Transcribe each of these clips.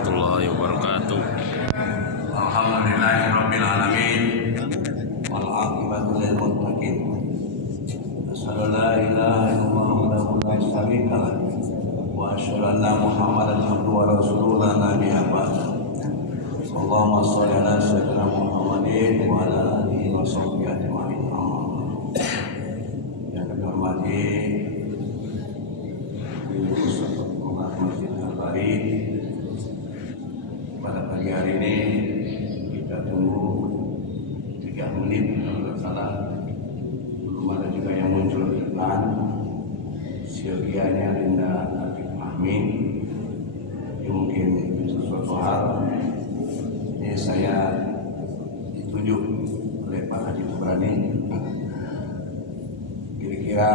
warahmatullahi wabarakatuh. Alhamdulillahirabbil alamin wal aqibatu lil muttaqin. Asyhadu an la ilaha illallah wahdahu la syarika lah wa asyhadu anna Muhammadan abduhu wa rasuluhu la nabiyya ba'da. Allahumma shalli ala sayyidina Muhammadin wa ala alihi wa sahbihi ajma'in. Yang kami hormati Umat Masjid Al-Bari, pada pagi hari ini kita tunggu 3 menit kalau tidak salah, belum ada juga yang muncul di depan. Siogianya Linda Atik Amin, mungkin sesuatu hal ini saya ditunjuk oleh Pak Haji Tubrani kira-kira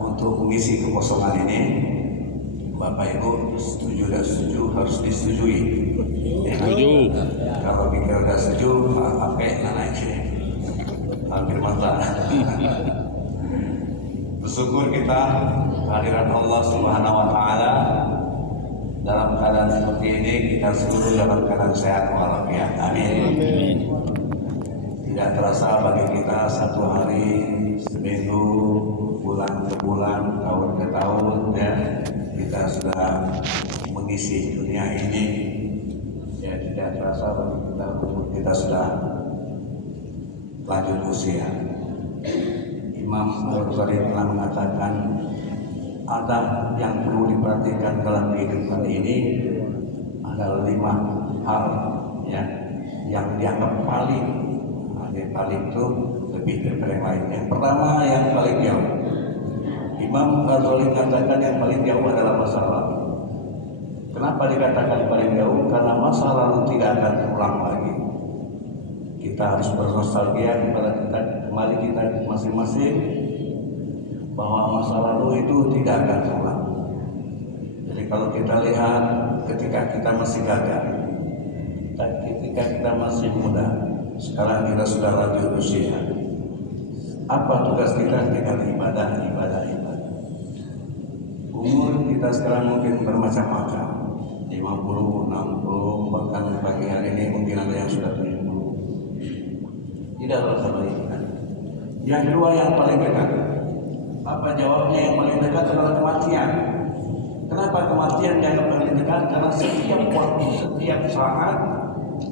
untuk mengisi kekosongan ini. Bapak Ibu setuju dan setuju harus disetujui. Setuju. Kalau kita udah setuju, pakai naik hampir mata. Bersyukur kita kehadiran Allah Subhanahu Wa Taala dalam keadaan seperti ini, kita seluruh dalam keadaan sehat walafiat. Amin. Tidak terasa bagi kita satu hari, seminggu, bulan ke bulan, tahun ke tahun, ya. Kita sudah mengisi dunia ini, ya tidak terasa bagi kita sudah lanjut usia. Imam Al-Ghazali telah mengatakan ada yang perlu diperhatikan dalam kehidupan ini, ada 5 hal ya yang dianggap paling itu lebih daripada yang lain. Yang pertama yang paling jauh, Imam Ghazali mengatakan yang paling jauh adalah masa lalu. Kenapa dikatakan paling jauh? Karena masa lalu tidak akan terulang lagi. Kita harus bernostalgia kepada kembali kita masing-masing bahwa masa lalu itu tidak akan terulang. Jadi kalau kita lihat ketika kita masih gagah, ketika kita masih muda, sekarang kita sudah lanjut usia. Apa tugas kita? Tinggal ibadah. Umur kita sekarang mungkin bermacam-macam, 50, 60, bahkan pagi hari ini mungkin ada yang sudah 70. Tidak berkebaikan. Yang kedua yang paling dekat. Apa jawabnya? Yang paling dekat adalah kematian. Kenapa kematian dianggap paling dekat? Karena setiap waktu, setiap saat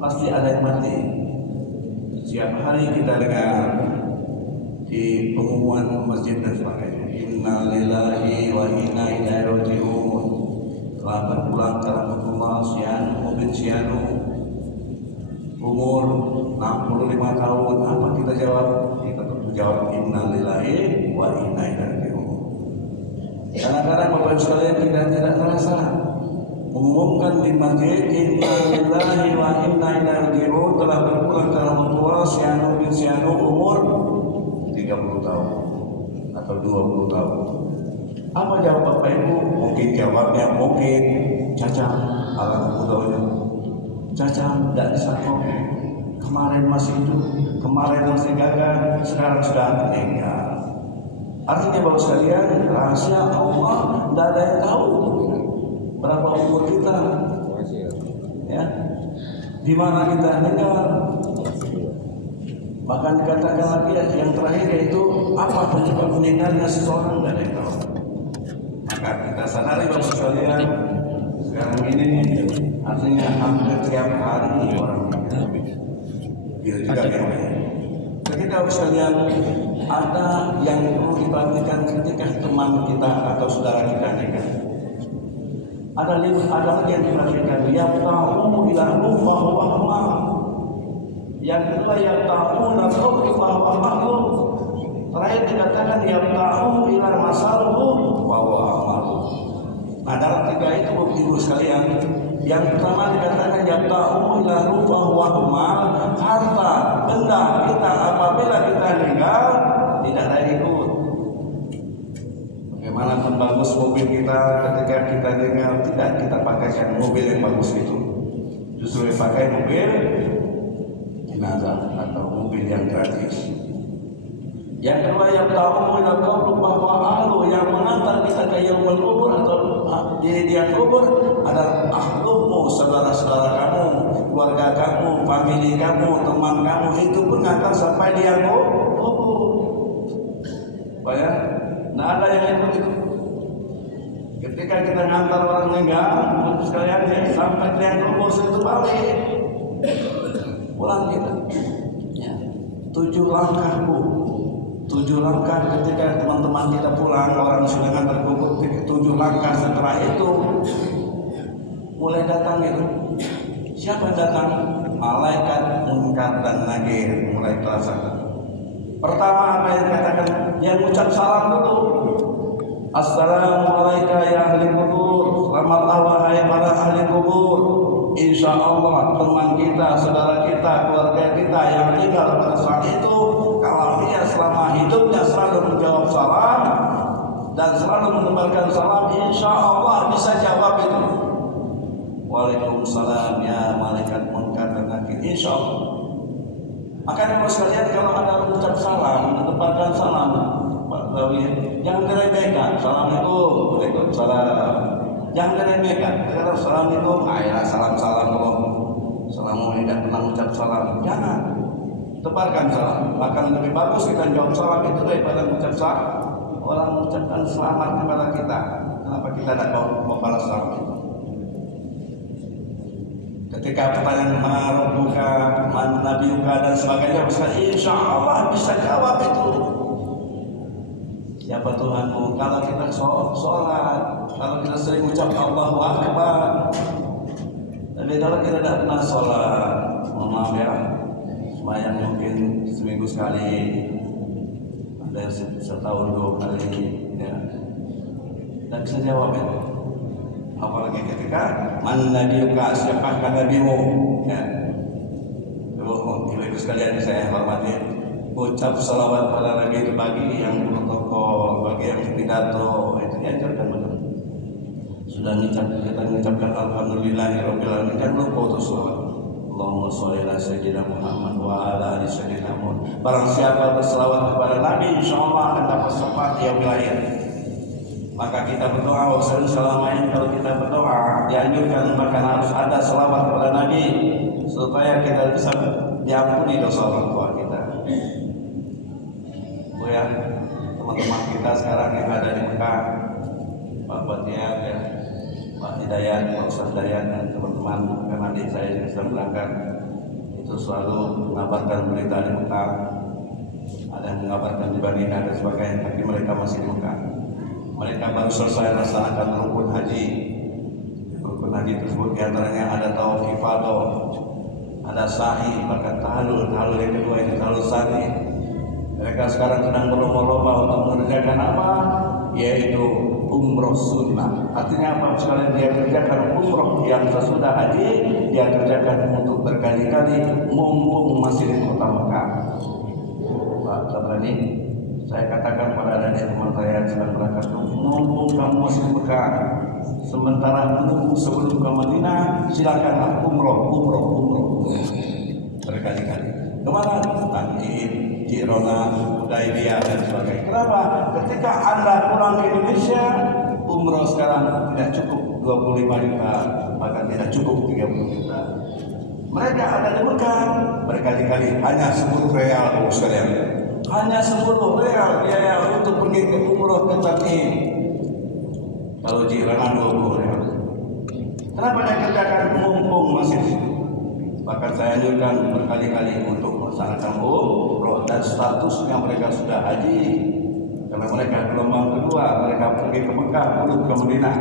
pasti ada yang mati. Setiap hari kita dengar di pengumuman masjid dan sebagainya, inna lillahi wa inna ilaihi raji'un, telah berpulang ke rahmatullah Sianu bin Sianu, umur 65 tahun. Apa kita jawab? Kita tentu jawab inna lillahi wa inna ilaihi raji'un. Kadang-kadang Bapak Ibu sekalian kita tidak terasa mengumumkan di masjid inna lillahi wa inna ilaihi raji'un, telah berpulang ke rahmatullah Sianu bin Sianu, umur 30 tahun atau 20 tahun. Apa jawab Bapak Ibu? Mungkin jawabnya Caca, alat mudanya Caca tidak disangkut, kemarin masih hidup, kemarin masih gagah, sekarang sudah meninggal. Artinya Bapak sekalian, rahasia Allah tidak ada yang tahu berapa umur kita, ya, di mana kita meninggal. Bahkan dikatakan lagi yang terakhir, yaitu apa penyebab meninggalnya seseorang, dan yang tahu. Maka kita sadari Bapak sekalian, sekarang ini artinya hampir tiap hari orang meninggal. Gitu juga yang lain. Ketika Bapak sekalian, ada yang perlu diperhatikan ketika teman kita atau saudara kita meninggal. Ada lagi yang diperhatikan, yang tahu ila lupa wa yang kedua yang tahu nasab bahwa makhluk. Terakhir dikatakan yang tahu ila masaluhu bahwa makhluk. Nah dalam 3 itu Ibu sekalian, yang pertama dikatakan yang tahu ila bahwa mal, harta benda kita apabila kita meninggal tidak ada yang ikut. Bagaimana pun bagus mobil kita, ketika kita meninggal tidak kita pakaikan mobil yang bagus itu, justru dipakai mobil jenazah atau mobil yang gratis. Yang kedua yang tahu bahwa Allah yang mengantar kita ke yaumul kubur atau di kubur adalah ahlumu, saudara family kamu, teman kamu, itu pun ngantar sampai dia kubur. Supaya tidak ada yang itu. Ketika kita ngantar orang meninggal, sekalian ya, sampai dia kubur itu balik. Pulang kita. Ya. 7 langkah bu. 7 langkah ketika teman-teman kita pulang, orang sudah ngantar kubur, 7 langkah setelah itu mulai datang itu. Siapa datang? Malaikat munkar dan nakir mulai terasa. Pertama apa yang dikatakan? Yang ucap salam dulu. Assalamualaikum ya ahli kubur. Selamatlah wahai para ahli kubur. Insya Allah teman kita, saudara kita, keluarga kita yang meninggal pada saat itu, kalau dia selama hidupnya selalu menjawab salam dan selalu menebarkan salam, insya Allah bisa jawab itu. Waalaikumsalam ya malaikat munkar dan nakir. Insya Allah. Makanya kalau sekalian kalau ada mengucap salam, menebarkan salam, Pak Zawi, jangan diremehkan. Assalamualaikum, waalaikumsalam. Jangan diremehkan. Kalau assalamualaikum, ayolah salam-salam kalau assalamualaikum tidak pernah mengucap salam. Jangan. Tebarkan salam. Bahkan lebih bagus kita jawab salam itu daripada mengucap salam. Orang mengucapkan selamat kepada kita. Kenapa kita tidak mau balas salam itu? Ketika pertanyaan mana Rabbuka, man nabiyuka dan sebagainya, insya Allah bisa jawab itu. Siapa Tuhanmu? Kalau kita sholat, kalau kita sering ucap Allahu Akbar. Tapi kalau kita tidak pernah sholat, mohon maaf ya, sembahyang mungkin seminggu sekali, ada yang setahun 2 kali, ya, tidak bisa jawab itu. Apalagi ketika man nabiyuka, siapakah nabimu, ya. Ibu sekalian saya hormati, ucap salawat pada Nabi itu bagi yang protokol, bagi yang pidato, itu diajarkan betul. Sudah kita mengucapkan alhamdulillahirabbil alamin, jangan lupa untuk salawat. Allahumma sholli ala sayyidina Muhammad wa ala ali sayyidina Muhammad. Barang siapa berselawat kepada Nabi, insyaallah akan dapat syafaat yaumil akhir. Maka kita berdoa, selama ini kalau kita berdoa dianjurkan bahkan harus ada selawat kepada Nabi supaya kita bisa diampuni dosa orang tua kita. Bu ya, teman-teman kita sekarang yang ada di Mekah, Pak Batiar ya, Pak Hidayat, Pak Ustaz Hidayat dan teman-teman, karena adik saya yang sedang berangkat itu selalu mengabarkan berita di Mekah, ada yang mengabarkan di Madinah dan sebagainya, tapi mereka masih di Mekah. Mereka baru selesai melaksanakan rukun haji. Rukun haji tersebut diantaranya ada tawaf ifadah, ada sa'i, bahkan tahalul yang kedua ini tahalul sani. Mereka sekarang sedang berlomba-lomba untuk mengerjakan apa? Yaitu umroh sunnah. Artinya apa? Sekalian dia kerjakan umroh yang sesudah haji, dia kerjakan untuk berkali-kali mumpung masih di kota Mekah. Pak Tabrani, saya katakan pada adik teman saya yang sedang berangkat, mumpung kamu masih di Mekah, sementara menunggu sebelum ke Madinah, silakanlah umroh berkali-kali. Kemana? Tanjid, Jirona, Hudaybiyah dan sebagainya. Kenapa? Ketika Anda pulang ke Indonesia, umroh sekarang tidak cukup 25 juta, bahkan tidak cukup 30 juta. Mereka ada di Mekah berkali-kali hanya 10 real sekalian. Hanya 10 real biaya untuk pergi ke umroh ke Tanjid. Kalau Jirona 20 real. Kenapa dia kerjakan mumpung masih di situ? Bahkan saya anjurkan berkali-kali untuk melaksanakan umroh dan statusnya mereka sudah haji. Karena mereka gelombang kedua, mereka pergi ke Mekah, pulang ke Madinah.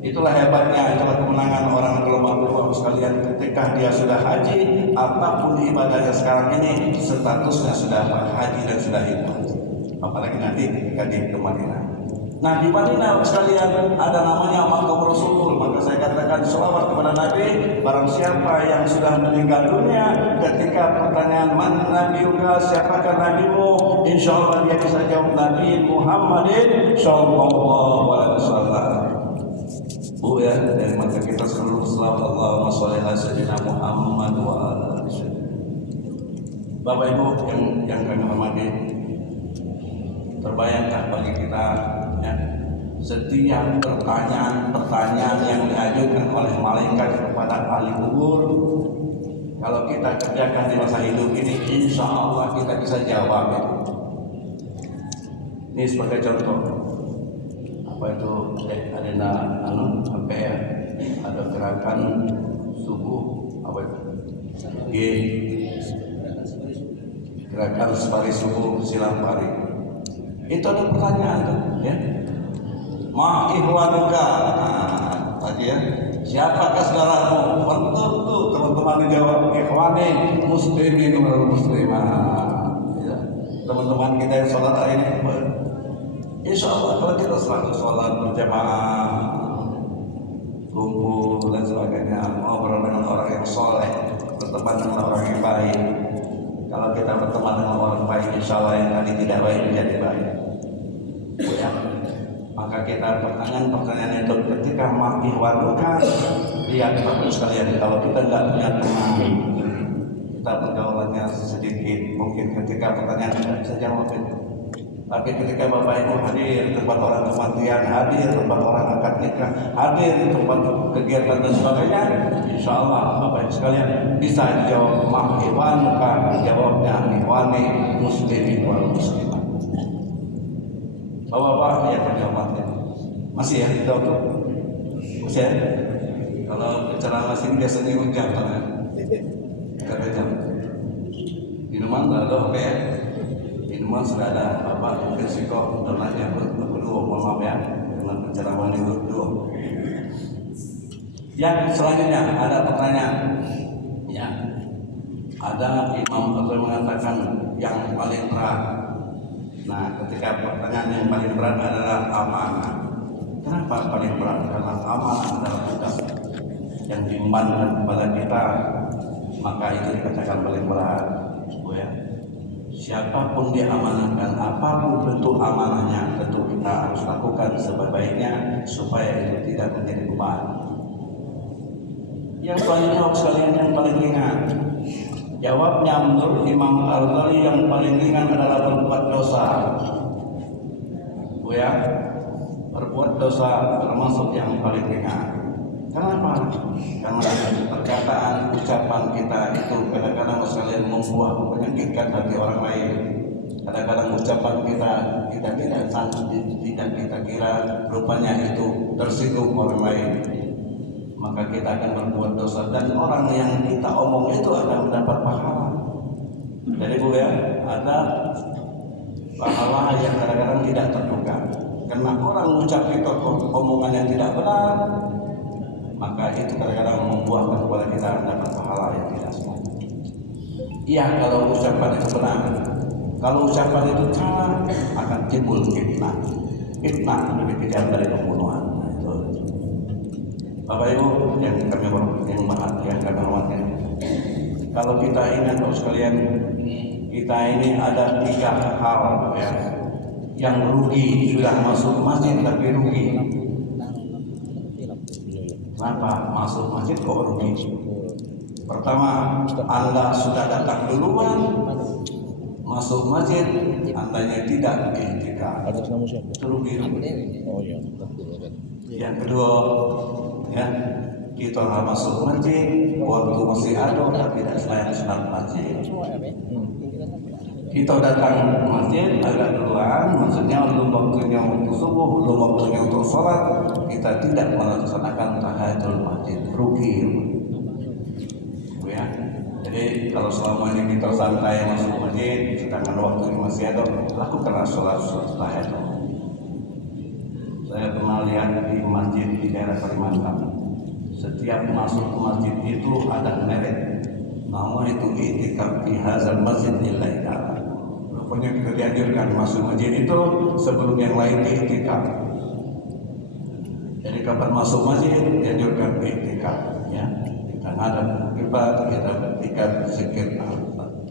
Itulah hebatnya, itulah kemenangan orang gelombang kedua sekalian. Ketika dia sudah haji, apapun ibadahnya sekarang ini statusnya sudah haji dan sudah ibadah. Apalagi nanti ketika dia ke Madinah. Nah di Madinah sekalian ada namanya makam Rasul. Maka saya katakan selawat kepada Nabi. Barang siapa yang sudah meninggal dunia, ketika pertanyaan man nabiyuka, siapakah nabimu, insya Allah dia bisa jawab Nabi Muhammadin sallallahu alaihi wasallam. Bu ya, dari mata kita selalu selawat Allahumma sholli ala sayyidina Muhammad wa ala ali sayyidina. Bapak Ibu yang kami hormati, terbayangkan bagi kita ya, setiap pertanyaan yang diajukan oleh malaikat kepada ahli kubur Kalau kita kerjakan di masa hidup ini, insya Allah kita bisa jawab itu. Ini sebagai contoh. Apa itu? Ada apa ya? Ada gerakan subuh apa itu? Gerakan separi subuh silam pari. Itu ada pertanyaan tuh, ya. Ma ihwanuka. Tadi ya. Siapakah saudaramu? Tentu teman-teman dijawab ikhwani muslimin wal muslimat. Ya. Teman-teman kita yang sholat hari ini, insya Allah kalau kita selalu sholat berjamaah, kumpul dan sebagainya, ngobrol dengan orang yang soleh, berteman dengan orang yang baik. Kalau kita berteman dengan orang baik, insya Allah yang tadi tidak baik menjadi baik. Ya. Maka kita pertanyaan itu ketika mati waduka, lihat Bapak sekalian, kalau kita tidak punya teman, kita pergaulannya sedikit, mungkin ketika pertanyaan tidak bisa jawab itu. Tapi ketika Bapak Ibu hadir di tempat orang kematian, hadir di tempat orang akad nikah, hadir di tempat kegiatan dan sebagainya, insya Allah Bapak Ibu sekalian bisa dijawab mahwanuka, dijawabnya ihwani muslimin wal muslimat. Bapak-bapak ya penjawabnya masih ya kita untuk masih ya. Kalau bicara masih biasanya hujan kan karena jam minuman nggak ada oke ya, minuman sudah ada apa mungkin sih kok donanya berdua mohon maaf ya dengan pencerahan itu berdua. Yang selanjutnya ada pertanyaan ya, ada Imam Ghazali mengatakan yang paling berat. Nah, ketika pertanyaan yang paling berat adalah amanah. Kenapa paling berat? Karena amanah adalah tugas yang diembankan kepada kita, maka itu dikatakan paling berat. Ya. Siapapun diamanahkan, apapun bentuk amanahnya, tentu kita harus lakukan sebaik-baiknya supaya itu tidak menjadi beban. Yang selanjutnya sekalian yang paling ringan. Jawabnya menurut Imam Al-Ghazali yang paling ringan adalah berbuat dosa. Ya, berbuat dosa termasuk yang paling ringan. Kenapa? Karena perkataan, ucapan kita itu kadang-kadang sekalian membuat menyakitkan hati orang lain. Kadang-kadang ucapan kita tidak kita kira rupanya itu tersinggung orang lain. Maka kita akan berbuat dosa dan orang yang kita omong itu akan mendapat pahala. Jadi Bu ya, ada pahala yang kadang-kadang tidak terduga. Karena orang mengucap itu omongan yang tidak benar, maka itu kadang-kadang membuahkan kepada kita mendapat pahala yang tidak semua. Iya kalau ucapan itu benar. Kalau ucapan itu salah akan timbul fitnah. Fitnah lebih kejam dari pembunuhan. Bapak Ibu yang kami hormati, kalau kita ingat sekalian, kita ini ada 3 hal ya, yang rugi sudah masuk masjid tapi rugi. Kenapa masuk masjid kok rugi? Pertama, Anda sudah datang duluan masuk masjid, andanya tidak iktikaf, itu rugi. Yang kedua, ya, kita nggak masuk masjid waktu masih ada tapi tidak selain sunat masjid. Kita datang masjid agak duluan, maksudnya belum waktunya untuk subuh, belum waktunya untuk sholat, kita tidak melaksanakan tahiyatul masjid, rugi. Ya, jadi kalau selama ini kita santai masuk masjid, sedangkan waktu masih ada, lakukanlah sholat tahiyatul. Saya pernah lihat di masjid di daerah Kalimantan. Setiap masuk ke masjid itu ada merek. Nama itu i'tikaf fi hadzal masjid lillahi ta'ala. Pokoknya kita dianjurkan masuk masjid itu sebelum yang lain i'tikaf. Jadi kapan masuk masjid dianjurkan i'tikaf, ya. Kita ngadap kiblat, kita i'tikaf, zikir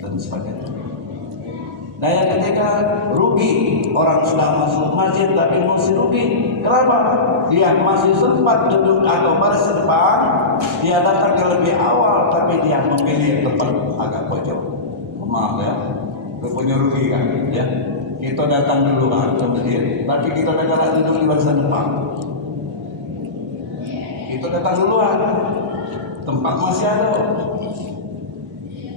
dan sebagainya. Nah yang ketiga, rugi. Orang sudah masuk masjid tapi masih rugi. Kenapa? Dia masih sempat duduk atau baris depan, dia datang lebih awal tapi dia memilih tempat agak pojok. Maaf ya, itu punya rugi kan ya. Kita datang dulu kan ke masjid, tapi kita datang duduk di barisan depan. Kita datang duluan, tempat masih ada.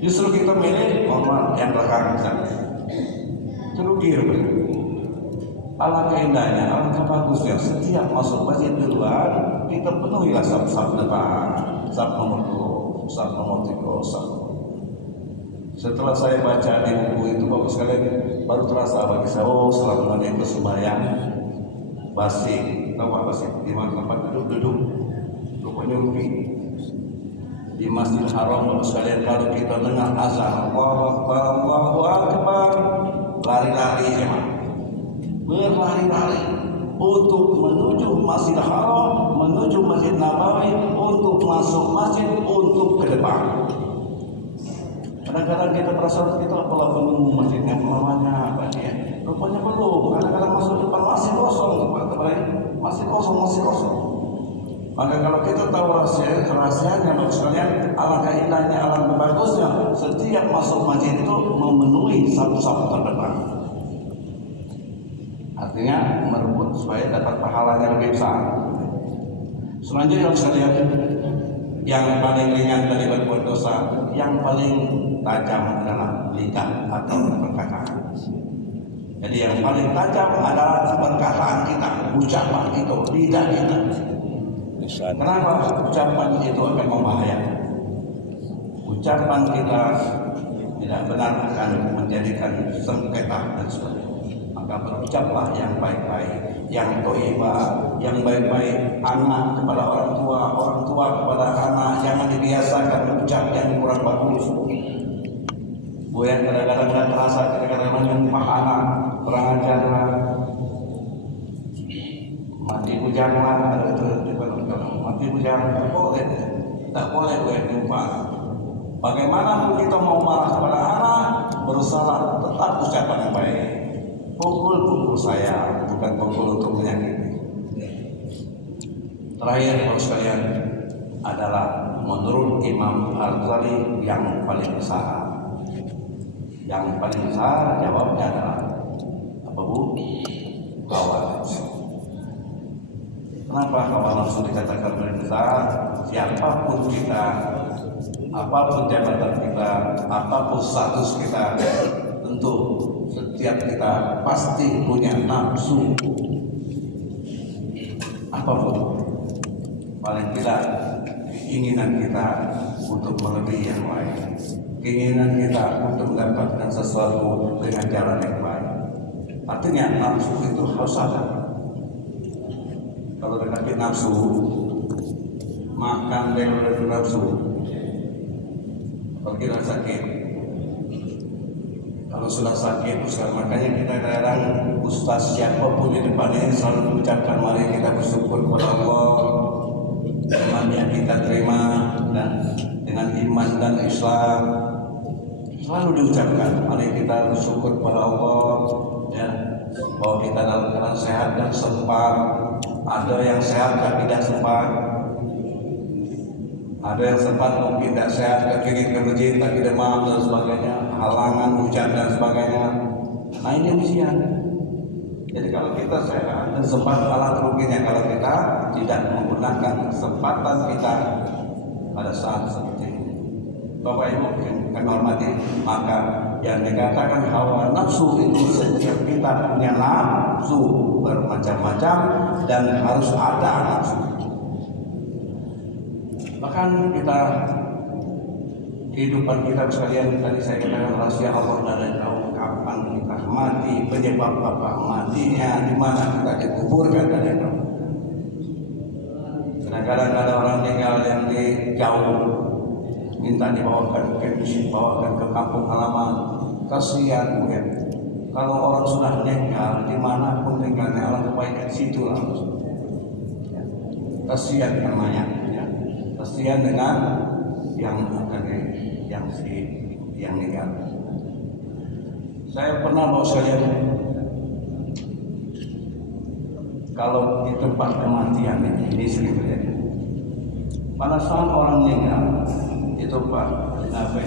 Justru kita milih normal yang belakang misalnya. Rugi. Alangkah indahnya, alangkah bagusnya setiap masuk masjid duluan kita penuhilah sab depan, sab nomor 2, sab nomor 3, sab. Setelah saya baca di buku itu bagus sekali, baru terasa bagi saya, oh selama itu sembahyang basi, tahu apa sih? Di mana tempat duduk, rupanya rugi. Di Masjidil Haram bagus sekalian, kalau kita dengar azan Allahu Akbar, lari-lari jemaah, berlari-lari untuk menuju Masjidil Haram, menuju Masjid Nabawi, untuk masuk masjid, untuk ke depan. Kadang-kadang kita perasaan kita apalah menunggu masjidnya namanya apa ya? Rupanya belum. Kadang-kadang masuk depan masih kosong, masih kosong. Maka kalau kita tahu rahasianya, bagus sekalian, alangkah indahnya, alangkah bagusnya setiap masuk masjid itu memenuhi satu-satu terdepan. Artinya merebut supaya dapat pahalanya lebih besar. Selanjutnya bagus sekalian, yang paling ringan dari berbuat dosa, yang paling tajam adalah lidah atau perkataan. Jadi yang paling tajam adalah perkataan kita, ucapan kita, lidah kita. Kenapa ucapan itu akan membahayakan? Ucapan kita tidak benar akan menjadikan sengketa dan sebagainya. Maka berucaplah yang baik-baik, yang thayyibah, yang baik-baik. Anak kepada orang tua kepada anak, jangan dibiasakan ucap yang kurang bagus. Yang kadang-kadang tidak terasa, kadang-kadang menyumpah anak, kurang ajarlah, mati bujanglah, mati bujang, tak boleh jumpa. Bagaimanapun kita mau marah kepada anak, berusaha tetap ucapan yang baik. Pukul saya, bukan pukul untuk menyakiti. Terakhir harus sekalian adalah menurut Imam Al-Ghazali yang paling besar. Yang paling besar jawabnya adalah apa Bu? Hawa nafsu. Kenapa hawa nafsu dikatakan paling besar? Siapapun kita, apapun jabatan kita, apapun status kita, tentu setiap kita pasti punya nafsu. Apapun, paling tidak keinginan kita untuk melebihi yang lain, keinginan kita untuk mendapatkan sesuatu dengan jalan yang baik. Artinya nafsu itu harus ada. Kalau dengan nafsu, makan dengan nafsu, kalau kita sakit, kalau sudah sakit, makanya kita kadang ustaz siapapun di depan ini selalu mengucapkan mari kita bersyukur kepada Allah, iman yang kita terima dan dengan iman dan Islam selalu diucapkan mari kita bersyukur kepada Allah ya, bahwa kita dalam keadaan sehat dan sempat. Ada yang sehat tapi tidak sempat, ada yang sempat mungkin tidak sehat, kepingin ke masjid tapi demam dan sebagainya, halangan hujan dan sebagainya. Nah ini ujian. Jadi kalau kita sehat dan sempat, kalah ruginya kalau kita tidak menggunakan kesempatan kita pada saat seperti ini. Bapak Ibu yang kami hormati, maka yang dikatakan hawa nafsu itu setiap kita punya nafsu bermacam-macam dan harus ada nafsu. Bahkan kita kehidupan kita sekalian, tadi saya katakan rahasia Allah tidak tahu kapan kita mati, penyebab apa matinya, di mana kita dikuburkan dan itu. Kadang-kadang ada orang tinggal yang di jauh, minta dibawakan ke kampung halaman, kasihan ya. Kalau orang sudah meninggal, dimanapun tinggalnya Allah kebaikan situ lah. Kasihan namanya, ya. Kasihan dengan yang meninggal. Saya pernah mau sekalian, kalau di tempat kematian ini sering terjadi. Pada saat orang meninggal, itu Pak Nabe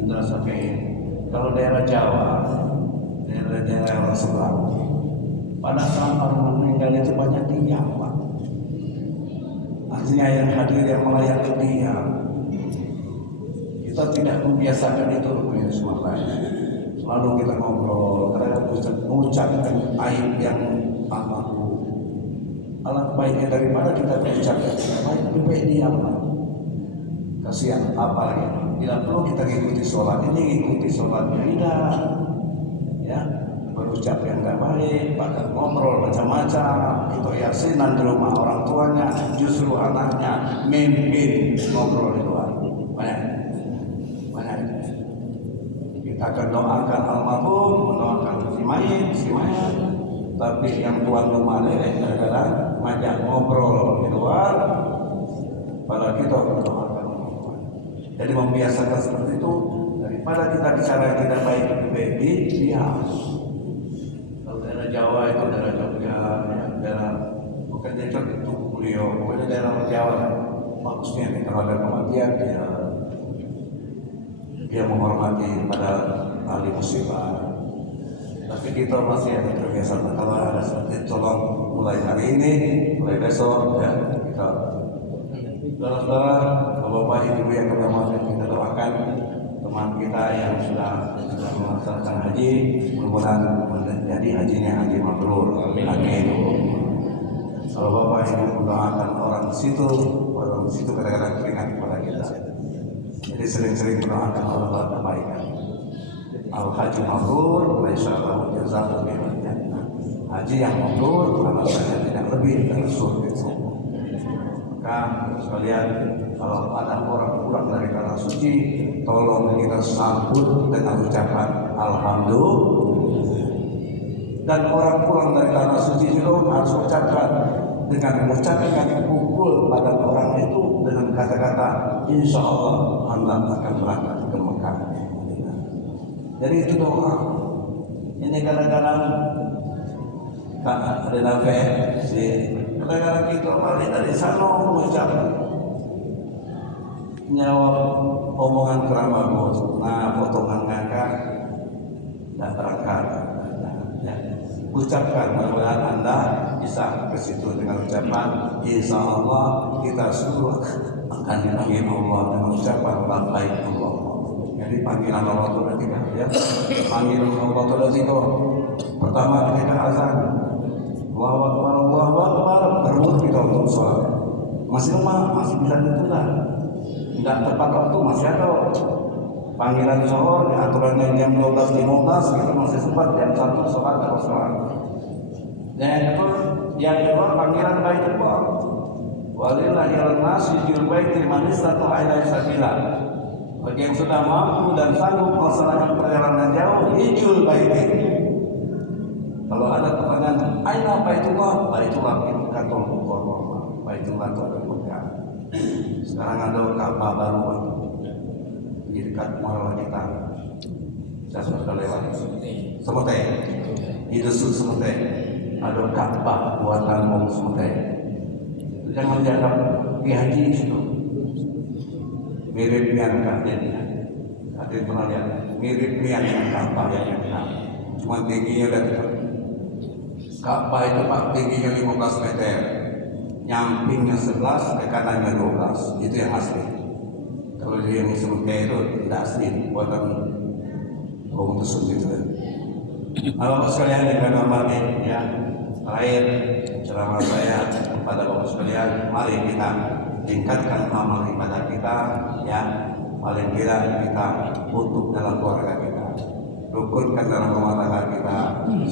Indra Sapi. Kalau daerah Jawa, daerah orang sebelah, pada saat orang meninggal itu banyak diam, Pak. Artinya yang hadir yang melayani diam. Kita tidak membiasakan itu punya semua lain. Selalu kita ngobrol, kadang mengucapkan aib yang alat baiknya daripada kita berucapkan tidak baik, lebih baik diam. Kasihan apalagi tidak perlu kita ikuti sholat ini, ikuti sholat tidak, ya berucap yang tidak baik, bahkan ngobrol macam-macam, itu yasinan di rumah orang tuanya, justru anaknya mimpin ngobrol di luar, banyak. Kita akan doakan almarhum, mendoakan si mayit, tapi yang tuan rumah ini kadang-kadang ngajak ngobrol di luar, pada kita mendoakan. Jadi membiasakan seperti itu, daripada kita bicara yang tidak baik lebih baik diam. Kalau daerah Jawa itu daerah Jogja, daerah bukan Jogja itu beliau, pokoknya daerah Jawa, bagusnya kalau ada kematian dia menghormati pada ahli musibah. Tapi kita masih ada kebiasaan kalau ada seperti tolong mulai hari ini, mulai besok ya kita. Saudara-saudara, bapak ibu yang kami kita doakan teman kita yang sudah melaksanakan haji, mudah-mudahan menjadi hajinya haji mabrur. Amin. Kalau bapak ibu mendoakan orang di situ kadang-kadang teringat kepada kita. Jadi sering-sering mendoakan Allah kebaikan. Al-Haji mabrur, insyaallah jazakum minal jannah. Haji yang mabrur alasannya tidak lebih dari surga. Maka sekalian, kalau ada orang pulang dari tanah suci, tolong kita sambut dengan ucapan alhamdulillah. Dan orang pulang dari tanah suci juga harus ucapkan dengan mengucapkan pukul badan orang itu dengan kata-kata insya Allah Anda akan berangkat ke Mekah. Jadi itu doa. Ini kadang-kadang ada nafas sih. Kadang-kadang kita balik dari sana mengucap nyawa omongan keramat bos, nah potongan ngangkat dan berangkat. Ucapkan mudah-mudahan Anda bisa ke situ dengan ucapan insya Allah kita semua akan dipanggil Allah dengan ucapan labbaik Allah. Jadi panggilan Allah itu ada tiga ya. Panggilan Allah itu ada tiga. Pertama ketika azan, Allahu Akbar, berwudu kita untuk sholat. Masih lemah, masih bisa ditunda. Tidak tepat waktu masih ada. Panggilan zuhur aturannya jam 12.15 kita masih sempat jam 1 sholat atau sholat. Dan yang kedua panggilan Baitullah. Walillahil nas hijjul baiti liman istata'a ilaihi sabila. Bagi yang sudah mampu dan sanggup melaksanakan perjalanan jauh, hijjul baiti. Kalau ada pertanyaan, aina Baitullah? Baitullah itu Katul Mukarramah. Baitullah itu ada Mekah. Sekarang ada Ka'bah baru di dekat muara kita. Saya sudah lewat. Semute, di Desut Semute. Ada Ka'bah buatan Wong Semute. Jangan dianggap di haji itu. Mirip yang katanya. Ada pernah lihat? Mirip yang Ka'bah yang cuma tingginya udah Ka'bah itu pak tingginya 15 meter, nyampingnya 11, ke kanannya 12, itu yang asli. Kalau dia yang Semute itu tidak asli, buatan Wong Desut gitu. Kalau sekalian yang kami ya, terakhir ceramah saya kepada bapak sekalian, mari kita tingkatkan amal ibadah kita, ya paling tidak kita untuk dalam keluarga kita, rukunkan dalam rumah tangga kita,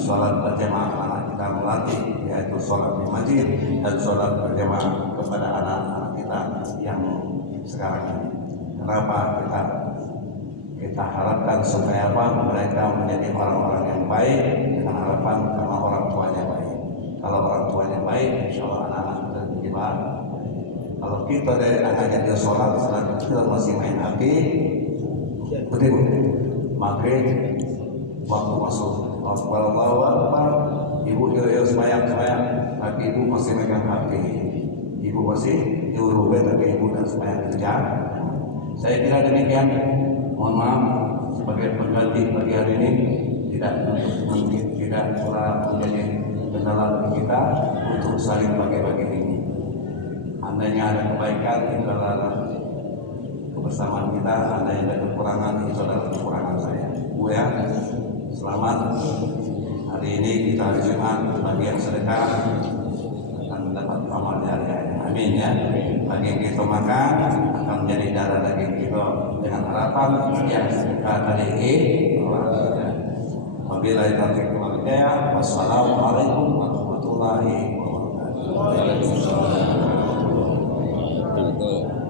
sholat berjamaah anak kita melatih, yaitu sholat di masjid dan sholat berjamaah kepada anak-anak kita yang sekarang ini. Kenapa kita harapkan supaya mereka menjadi orang-orang yang baik dengan harapan karena orang tuanya baik. Kalau orang tuanya baik, insya Allah anak-anak kita jadi baik. Kalau kita dari anaknya dia sholat, setelah kita masih main HP, betul, maghrib waktu masuk, Allahu Akbar, ibu yo semayang, tapi ibu masih megang HP, ibu masih nyuruh tapi ibu dan semayang kerja. Saya kira demikian. Mohon maaf sebagai pengganti pagi hari ini tidak pula menjadi kendala bagi kita untuk saling bagi-bagi ini. Andainya ada kebaikan, itu adalah kebersamaan kita. Ada yang ada kekurangan, itu adalah kekurangan saya. Bu ya, selamat. Hari ini kita hari Jumat, bagi yang sedekah akan mendapat amal jariah. Amin ya. Bagi yang kita makan akan menjadi darah daging kita dengan harapan yang sedekah tadi ini. Wabillahi taufiq wal hidayah. Wassalamualaikum warahmatullahi wabarakatuh. Betul.